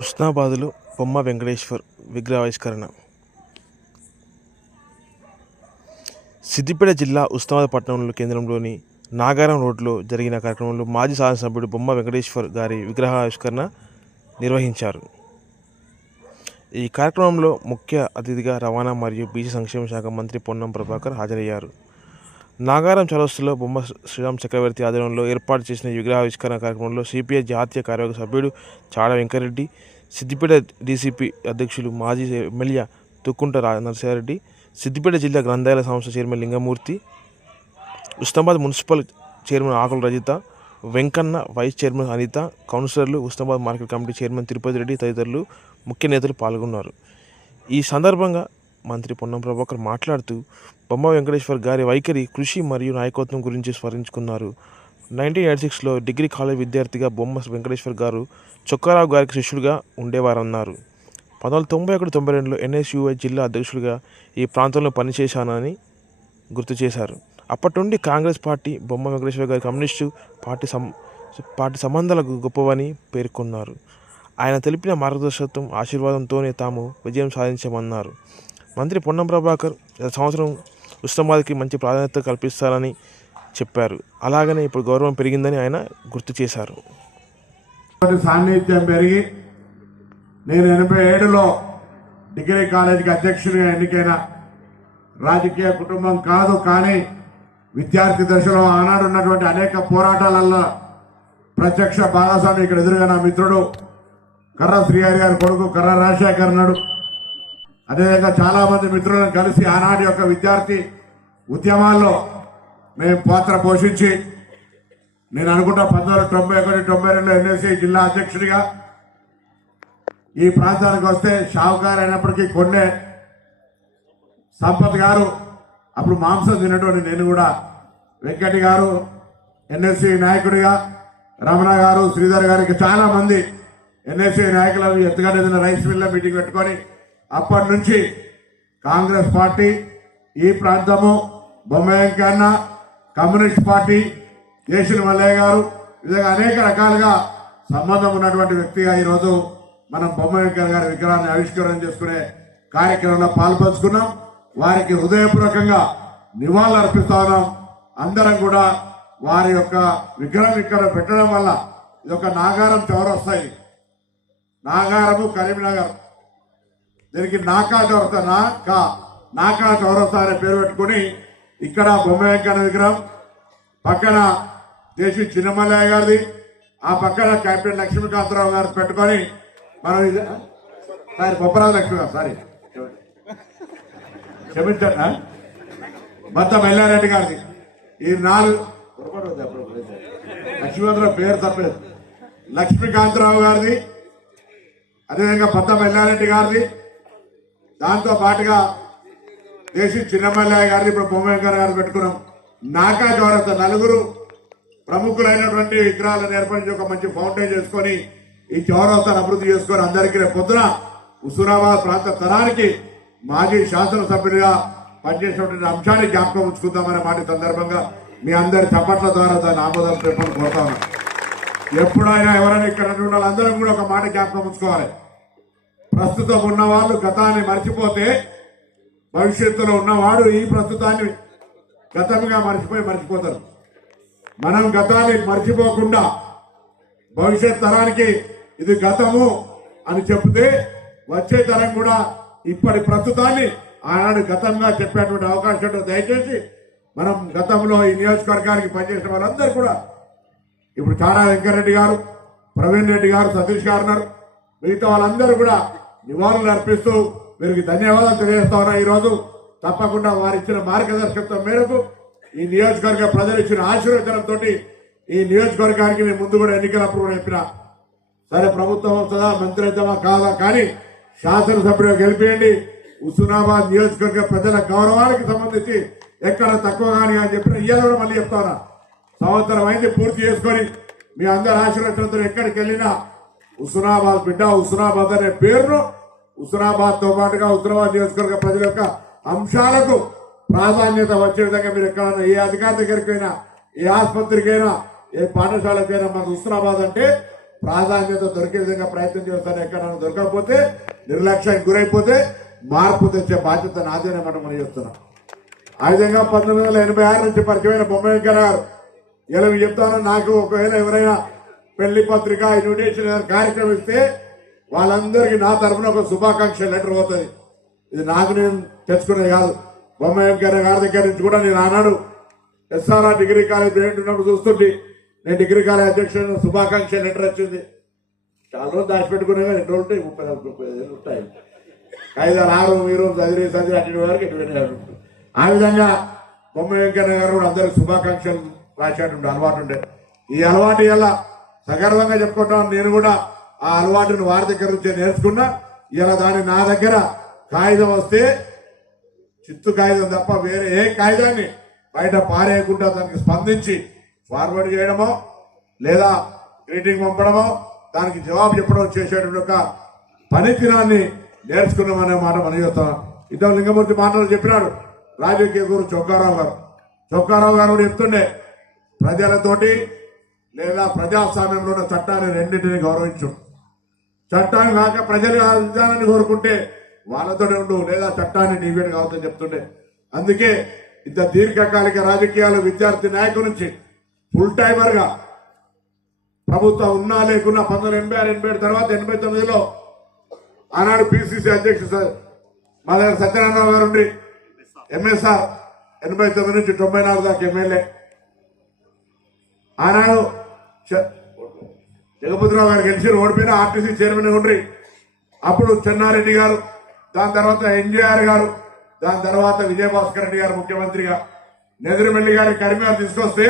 ఉస్నాబాదులో బొమ్మ వెంకటేశ్వర్ విగ్రహావిష్కరణ. సిద్దిపేట జిల్లా ఉస్నాబాద్ పట్టణంలో కేంద్రంలోని నాగారం రోడ్లో జరిగిన కార్యక్రమంలో మాజీ శాసనసభ్యుడు బొమ్మ వెంకటేశ్వర్ గారి విగ్రహావిష్కరణ నిర్వహించారు. ఈ కార్యక్రమంలో ముఖ్య అతిథిగా రవాణా మరియు బీసీ సంక్షేమ శాఖ మంత్రి పొన్నం ప్రభాకర్ హాజరయ్యారు. నాగారం చౌరస్తులో బొమ్మ శ్రీరామ్ చక్రవర్తి ఆధ్వర్యంలో ఏర్పాటు చేసిన విగ్రహావిష్కరణ కార్యక్రమంలో సిపిఐ జాతీయ కార్యవర్గ సభ్యుడు చాడ వెంకరెడ్డి సిద్దిపేట డీసీపీ అధ్యక్షులు మాజీ ఎమ్మెల్యే తుక్కుంట రా నరసింహారెడ్డి సిద్దిపేట జిల్లా గ్రంథాలయ సంస్థ chairman Lingamurthy Husnabad municipal chairman Akula Rajitha Venkanna vice chairman Anitha కౌన్సిలర్లు Husnabad market committee chairman Tirupati Reddy తదితరులు ముఖ్య నేతలు పాల్గొన్నారు. ఈ సందర్భంగా మంత్రి పొన్నం ప్రభాకర్ మాట్లాడుతూ బొమ్మ వెంకటేశ్వర్ గారి వైఖరి కృషి మరియు నాయకత్వం గురించి స్మరించుకున్నారు. నైన్టీన్ ఎయిటీ సిక్స్లో డిగ్రీ కాలేజ్ విద్యార్థిగా బొమ్మ వెంకటేశ్వర్ గారు చొక్కారావు గారికి శిష్యుడిగా ఉండేవారన్నారు. పంతొమ్మిది తొంభై ఒకటి తొంభై రెండులో ఎన్ఎస్యుఐ జిల్లా అధ్యక్షుడిగా ఈ ప్రాంతంలో పనిచేశానని గుర్తు చేశారు. అప్పటి నుండి కాంగ్రెస్ పార్టీ బొమ్మ వెంకటేశ్వర గారి కమ్యూనిస్టు పార్టీ సం పార్టీ సంబంధాలకు గొప్పవని పేర్కొన్నారు. ఆయన తెలిపిన మార్గదర్శకత్వం ఆశీర్వాదంతోనే తాము విజయం సాధించామన్నారు. మంత్రి పొన్నం ప్రభాకర్ గత సంవత్సరం ఉస్మాబాద్కి మంచి ప్రాధాన్యత కల్పిస్తారని చెప్పారు. అలాగనే ఇప్పుడు గౌరవం పెరిగిందని ఆయన గుర్తు చేశారు. సాన్నిధ్యం పెరిగి నేను ఎనభై ఏడులో డిగ్రీ కాలేజీకి అధ్యక్షుడిగా ఎన్నికైన రాజకీయ కుటుంబం కాదు కానీ విద్యార్థి దశలో ఆనాడు ఉన్నటువంటి అనేక పోరాటాలలో ప్రత్యక్ష భాగస్వామి ఇక్కడ ఎదురుగా నా మిత్రుడు కర్ర శ్రీహరి గారి కొడుకు కర్ర రాజశేఖర్ నాడు అదేవిధంగా చాలా మంది మిత్రులను కలిసి ఆనాటి యొక్క విద్యార్థి ఉద్యమాల్లో మేము పాత్ర పోషించి నేను అనుకుంటా పంతొమ్మిది తొంభై ఒకటి తొంభై రెండు ఎన్ఎస్సీ జిల్లా అధ్యక్షుడిగా ఈ ప్రాంతానికి వస్తే షావుకారు అయినప్పటికీ కొన్నే సంపత్ గారు అప్పుడు మాంసం తినటువంటి నేను కూడా వెంకటి గారు ఎన్ఎస్సీ నాయకుడిగా రమణ గారు శ్రీధర్ గారికి చాలా మంది ఎన్ఎస్సీ నాయకులు ఎత్తుగా రైస్ మిల్ల మీటింగ్ పెట్టుకొని అప్పటి నుంచి కాంగ్రెస్ పార్టీ ఈ ప్రాంతము బొమ్మ వెంకన్న కమ్యూనిస్ట్ పార్టీ జేసిన మల్లయ్య గారు విధంగా అనేక రకాలుగా సంబంధం ఉన్నటువంటి వ్యక్తిగా ఈరోజు మనం బొమ్మ వెంకయ్య గారి విగ్రహాన్ని ఆవిష్కరణ చేసుకునే కార్యక్రమంలో పాల్పంచుకున్నాం. వారికి హృదయపూర్వకంగా నివాళులు అర్పిస్తా ఉన్నాం. అందరం కూడా వారి యొక్క విగ్రహం ఇక్కడ పెట్టడం వల్ల ఇది ఒక నాగారం చౌరస్తాయి నాగారము కరీంనగర్. దీనికి నాకా చౌరస్తా నాకా నాకా చౌరస్తా అనే పేరు పెట్టుకుని ఇక్కడ బొమ్మ వెంకన్న విగ్రహం పక్కన దేశీ చిన్నమల్లయ్య గారిది ఆ పక్కన కెప్టెన్ లక్ష్మీకాంతరావు గారు పెట్టుకొని మనం ఇది సారీ బొప్పరాజు లక్ష్మి గారు సారీ. క్షమించండి ఆ? మల్లారెడ్డి గారిది. ఈ నాలుగు లక్ష్మీకాంతరావు పేరు తప్పలేదు. లక్ష్మీకాంతరావు గారిది అదేవిధంగా బద్దం మల్లారెడ్డి గారిది దాంతో పాటుగా దేశీ చిన్నమల్లయ్య గారు ఇప్పుడు భూమేంకర్ గారు పెట్టుకున్నాం. నాకా చౌరస్తా నలుగురు ప్రముఖులైనటువంటి విగ్రహాలను ఏర్పరిచి ఒక మంచి ఫౌంటైన్ చేసుకొని ఈ చౌరవతను అభివృద్ధి చేసుకొని అందరికీ రేపు పొద్దున హుసూరాబాద్ ప్రాంత తరానికి మాజీ శాసనసభ్యులుగా పనిచేసినటువంటి అంశాన్ని జ్ఞాపకం ఉంచుకుందామనే మాట సందర్భంగా మీ అందరి చప్పట్ల ద్వారా దాన్ని ఆమోదం చెప్పని కోరుతా ఉన్నాను. ఎప్పుడైనా ఎవరైనా ఇక్కడ ఉన్న వాళ్ళందరం కూడా ఒక మాట జ్ఞాపకం ఉంచుకోవాలి. ప్రస్తుతం ఉన్న వాళ్ళు గతాన్ని మర్చిపోతే భవిష్యత్తులో ఉన్నవాడు ఈ ప్రస్తుతాన్ని గతంగా మర్చిపోయి మర్చిపోతారు. మనం గతాన్ని మర్చిపోకుండా భవిష్యత్ తరానికి ఇది గతము అని చెప్తే వచ్చే తరం కూడా ఇప్పటి ప్రస్తుతాన్ని ఆనాడు గతంగా చెప్పేటువంటి అవకాశం దయచేసి మనం గతంలో ఈ నియోజకవర్గానికి పనిచేసిన వాళ్ళందరూ కూడా ఇప్పుడు చారా వెంకరెడ్డి గారు ప్రవీణ్ రెడ్డి గారు సతీష్ గారు ఉన్నారు. మిగతా వాళ్ళందరూ కూడా నివాళులు అర్పిస్తూ వీరికి ధన్యవాదాలు తెలియజేస్తా ఉన్నా. ఈరోజు తప్పకుండా వారు ఇచ్చిన మార్గదర్శకత్వం మేరకు ఈ నియోజకవర్గ ప్రజలు ఇచ్చిన ఆశీర్వచనంతో ఈ నియోజకవర్గానికి మేము ముందు కూడా ఎన్నికలప్పుడు కూడా చెప్పిన. సరే ప్రభుత్వం వస్తుందా? మంత్రి అవుతామా? కాదా? కానీ శాసనసభ్యుడు గెలిపేయండి. హుస్నాబాద్ నియోజకవర్గ ప్రజల గౌరవానికి సంబంధించి ఎక్కడ తక్కువ కానీ అని చెప్పిన ఇయ్యాల కూడా మళ్ళీ చెప్తా సంవత్సరం అయింది పూర్తి చేసుకొని మీ అందరి ఆశీర్వచనంతో ఎక్కడికి వెళ్ళినా హుస్నాబాద్ బిడ్డ హుస్నాబాద్ అనే పేరును హుస్నాబాద్తో పాటుగా హుస్నాబాద్ నియోజకవర్గ ప్రజల యొక్క అంశాలకు ప్రాధాన్యత వచ్చే విధంగా మీరు ఎక్కడైనా ఏ అధికారి దగ్గరికి అయినా ఏ ఆసుపత్రికైనా ఏ పాఠశాలకైనా మాకు హుస్నాబాద్ అంటే ప్రాధాన్యత దొరికే విధంగా ప్రయత్నం చేస్తాను. ఎక్కడైనా దొరకకపోతే నిర్లక్ష్యానికి గురైపోతే మార్పు తెచ్చే బాధ్యత నాదేనే మనం మనం చెప్తున్నాం. ఆ విధంగా పంతొమ్మిది వందల ఎనభై ఆరు నుంచి పరిచయమైన బొమ్మయ్య గారు ఇలా చెప్తాను నాకు ఒకవేళ ఎవరైనా పెళ్ళి పత్రిక ఇన్విటేషన్ కార్యక్రమం ఇస్తే వాళ్ళందరికీ నా తరఫున ఒక శుభాకాంక్ష లెటర్ పోతుంది ఇది నాకు నేను తెచ్చుకునేది కాదు. బొమ్మ వెంకయ్య గారి దగ్గర నుంచి కూడా నేను ఆనాడు ఎస్ఆర్ఆర్ డిగ్రీ కాలేజ్ ప్రెసిడెంట్ ఉన్నప్పుడు చూస్తుంటే నేను డిగ్రీ కాలేజ్ అధ్యక్షుడు శుభాకాంక్ష లెటర్ వచ్చింది. చాలా రోజులు దాచిపెట్టుకునే రెండు రోజులు ఉంటాయి ముప్పై నాలుగు ముప్పై ఐదు ఉంటాయి. కాగితాలు ఆరు మీరు చదివి చదివి అటు వరకు ఎటువంటి ఆ విధంగా బొమ్మ వెంకయ్య గారు కూడా అందరికి శుభాకాంక్షలు రాసేటువంటి అలవాటు ఉండే. ఈ అలవాటు ఇలా సగర్వంగా చెప్పుకుంటాను నేను కూడా ఆ అలవాటుని వారి దగ్గర నుంచే నేర్చుకున్నా ఇలా దాని నా దగ్గర కాగితం వస్తే చిత్తు కాగితం తప్ప వేరే ఏ కాగితాన్ని బయట పారేయకుండా దానికి స్పందించి ఫార్వర్డ్ చేయడమో లేదా గ్రీటింగ్ పంపడమో దానికి జవాబు చెప్పడం చేసేటువంటి ఒక పనితీరాన్ని నేర్చుకున్నామనే మాట మనం చెప్తాం ఇద్దరు లింగమూర్తి మాటలు చెప్పినాడు రాజకీయ గురు చొక్కారావు గారు. చొక్కారావు గారు కూడా చెప్తుండే ప్రజలతోటి లేదా ప్రజాస్వామ్యంలో ఉన్న చట్టాన్ని రెండింటిని గౌరవించు. చట్టాన్ని కాక ప్రజలు ఆ విధానాన్ని కోరుకుంటే వాళ్ళతోనే ఉండు లేదా చట్టాన్ని నీవేడు కావద్దని చెప్తుండే. అందుకే ఇంత దీర్ఘకాలిక రాజకీయాలు విద్యార్థి నాయకుల నుంచి ఫుల్ టైమర్గా ప్రభుత్వం ఉన్నా లేకున్నా పంతొమ్మిది ఎనభై ఆరు ఎనభై ఏడు తర్వాత ఎనభై తొమ్మిదిలో ఆనాడు పిసిసి అధ్యక్షుడు సార్ మా దగ్గర సత్యనారాయణ గారు ఉండి ఎంఎస్ఆర్ ఎనభై తొమ్మిది నుంచి తొంభై నాలుగు దాకా ఎమ్మెల్యే. ఆనాడు చ- జగపతిరావు గారు గెలిచి ఓడిపోయిన ఆర్టీసీ చైర్మన్ ఉండ్రి. అప్పుడు చెన్నారెడ్డి గారు దాని తర్వాత ఎన్టీఆర్ గారు దాని తర్వాత విజయభాస్కర్ రెడ్డి గారు ముఖ్యమంత్రిగా. నెదిరిమెల్లి గారి కరీంనగర్ తీసుకొస్తే